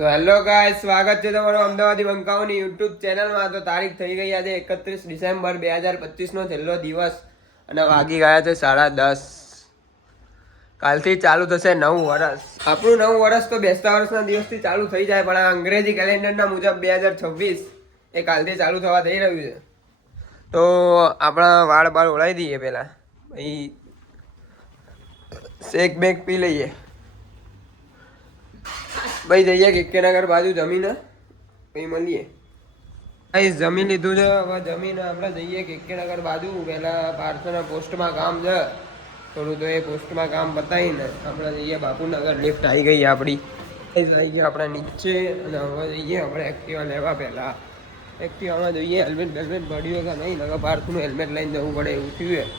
તો hello guys, સ્વાગત છે તમારું અમદાવાદી બંકાઓની યુટ્યુબ ચેનલમાં. તો તારીખ થઈ ગઈ આજે 31 ડિસેમ્બર 2025 નો છેલ્લો દિવસ અને વાગી ગયા છે 10:30. કાલથી ચાલુ થશે નવું વર્ષ. આપણું નવું વર્ષ તો બેસતા વર્ષના દિવસથી ચાલુ થઈ જાય, પણ આ અંગ્રેજી કેલેન્ડરના મુજબ 2026 એ કાલથી ચાલુ થવા થઈ રહ્યું છે. તો આપણા વાળ બાળ ઓળાવી દઈએ પહેલાં, ભાઈ શેક બેક પી લઈએ. ભાઈ જઈએ કેકેનગર બાજુ જમીને પછી મળીએ. ભાઈ જમી લીધું છે, હવે જમીને આપણે જઈએ કેકેનગર બાજુ. પહેલાં પાર્થના પોસ્ટમાં કામ છે થોડું, તો એ પોસ્ટમાં કામ બતાવીને આપણે જઈએ બાપુનગર. લિફ્ટ આવી ગઈ આપણી, આવી ગઈ આપણે નીચે. અને હવે જઈએ આપણે એક્ટિવા લેવા. પહેલાં એક્ટિવામાં જોઈએ હેલ્મેટ બેલ્મેટ પડ્યું કે નહીં, નકર પાર્થનું હેલ્મેટ લઈને જવું પડે એવું થયું.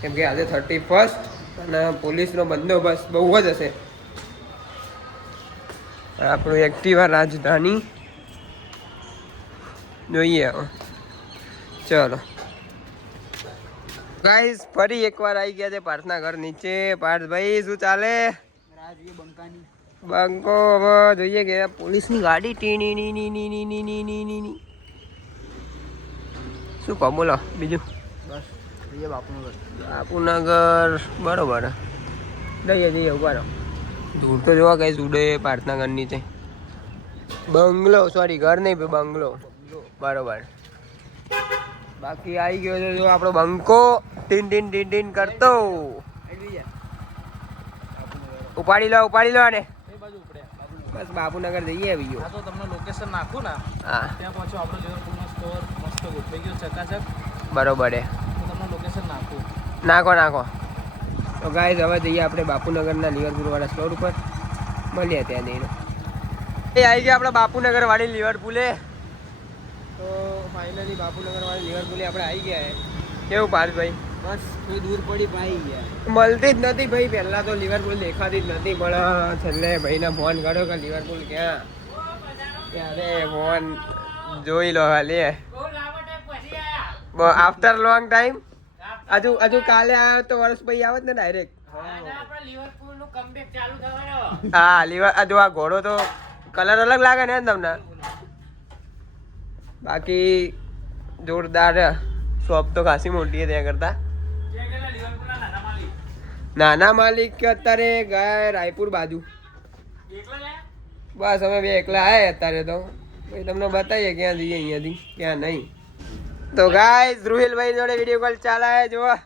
કેમ કે આજે 31 અને પોલીસનો બંદોબસ્ત બહુ જ હશે. આપણું એક્ટિવા રાજધાની જોઈએ હવે. ચલો ગાઈસ, ફરી એકવાર આવી ગયા છે પાર્થના ઘર નીચે. પાર્થભાઈ શું ચાલે? બંકો હવે જોઈએ કે પોલીસની ગાડી ટીની શું કહો, બોલો બીજું? બસ જઈએ બાપુનગર. બાપુનગર બરોબર. જઈએ ઉભા રહો. દૂર તો જોવા ગઈ ઉડે પાર્થના ઘર નીચે બંગલો, સોરી ઘર નહીં બંગલો, બરોબર. બાકી આવી ગયો છે જો આપણો બંકો ટીન ટીન ટીન ટીન કરતો. ઉપાડી લો ને. બસ બાપુનગર જઈએ આવી ગયો. તો તમને લોકેશન નાખું ને, હા ત્યાં પહોંચો. આપણો જીવનપુરનો સ્ટોર મસ્ત ગોઠવાઈ ગયો ચકાચક. બરોબર હે, તો તમને લોકેશન નાખું. નાખો. તો ગાઈસ હવે જઈએ આપણે બાપુનગરના લિવરપુલ વાળા સ્ટોર ઉપર. મળીએ ત્યાં જઈને. એ આવી ગયા આપણે બાપુનગર વાળી લિવરપુલે. તો ફાઇનલી બાપુનગર વાળી લિવરપુલે આપણે આવી ગયા હે. કેવું પાર્થભાઈ? બસ થોડી દૂર પડી પાઈ ગયા. મળતી જ નથી ભાઈ. પહેલાં તો લિવરપુલ દેખાતી જ નથી, પણ છેલ્લે ભાઈને ફોન કર્યો કે લિવરપુલ ક્યાં. ત્યારે ફોન જોઈ લો હાલી આફ્ટર લોંગ ટાઈમ. હજુ કાલે આવ્યો તો વર્ષ પછી આવત ને ડાયરેક્ટ. હા લીવર હજુ આ ઘોડો તો કલર અલગ લાગે ને તમને. બાકી જોરદાર શોપ તો ખાસી મોટી છે ત્યાં કરતા. નાના માલિક અત્યારે ગયા રાયપુર બાજુ. બસ અમે બે એકલા આવ્યા અત્યારે. તો ભાઈ તમને બતાવીએ ક્યાં જઈએ અહીંયાથી ક્યાં નહીં. તો ગાઈસ રૂહિલભાઈ જોડે વિડીયો કોલ ચાલે જોવા.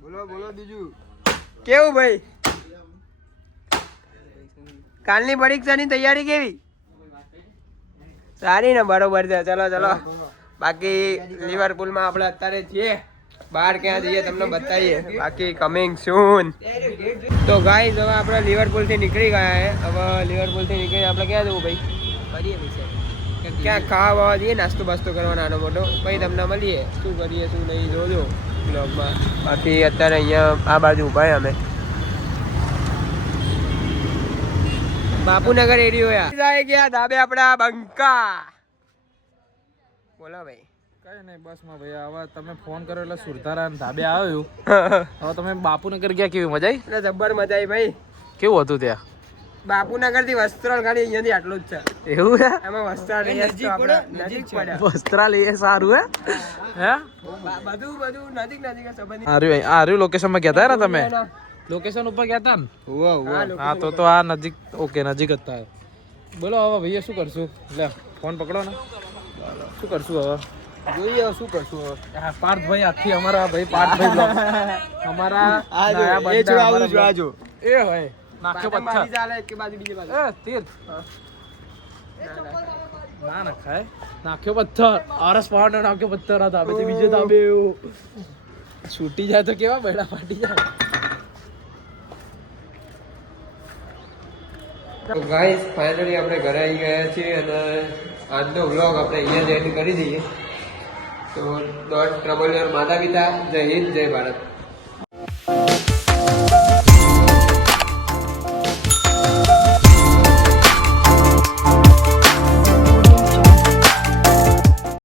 બોલો બીજું કેવું ભાઈ? કાલની પરીક્ષાની તૈયારી કેવી? સારી ને? બરોબર છે. ચલો. બાકી લિવરપુલમાં આપણે અત્યારે છીએ. બહાર ક્યાં જઈએ તમને બતાવીએ. બાકી કમિંગ સૂન. તો ગાઈસ હવે આપણે લિવરપુલથી નીકળી ગયા છે. હવે લિવરપુલથી નીકળી આપણે ક્યાં જવું ભાઈ? કરીએ વિશે ક્યાં ખાવા જઈએ, નાસ્તો બાસ્તો કરવા નાનો મોટો. પછી તમને મળીએ શું કરીએ શું નહીં જોજો બ્લોગમાં. બાકી અત્યારે અહીંયા આ બાજુ ઉભા અમે બાપુનગર એરિયો જાય ગયા ધાબે આપણા બંકા. બોલો ભાઈ. કઈ નહીં બસ માં ભાઈ. હવે તમે ફોન કર્યો એટલે સુરતારા ધાબે આવ્યો. હવે તમે બાપુનગર ગયા, કેવી મજા આવી? એટલે જબ્બર મજા આવી ભાઈ. કેવું હતું ત્યાં? બાપુનગર થી વસ્ત્રાલ ખાલી અહીંયાથી આટલું જ છે. એવું છે? એમાં વસ્ત્રાલ નજીક પડે. વસ્ત્રાલ એ સારું હે બધું નજીક છે સંબંધી. આર્યું લોકેશન માં ગયા હતા ને તમે? લોકેશન ઉપર ગયા હતા ને? હા તો આ નજીક. ઓકે નજીક જ થાય. બોલો હવે ભૈયા શું કરશું? લે ફોન પકડો ને. શું કરશું હવે? જોઈએ શું કરશું હવે. પાર્થભાઈ આથી અમારા ભાઈ પાર્થભાઈ બ્લોગ અમારા આજો એ ભાઈ નાખ્યો પથ્થર ચાલે કે બાજુ બીજી બાજુ એ તીર ના નખાય. નાખ્યો પથ્થર. આરસ પહાડ નાખ્યો પથ્થર. આ ધાબે બીજે ધાબે છૂટી જાય તો કેવા બેડા ફાટી જાય. તો ગાઈસ ફાઇનલી આપણે ઘરે આવી ગયા છીએ અને આજનો વ્લોગ આપણે અહીંયા જ એન્ડ કરી દઈએ. તો ડોટ ટ્રબલ યોર માતા પિતા. જય હિન્દ, જય ભારત.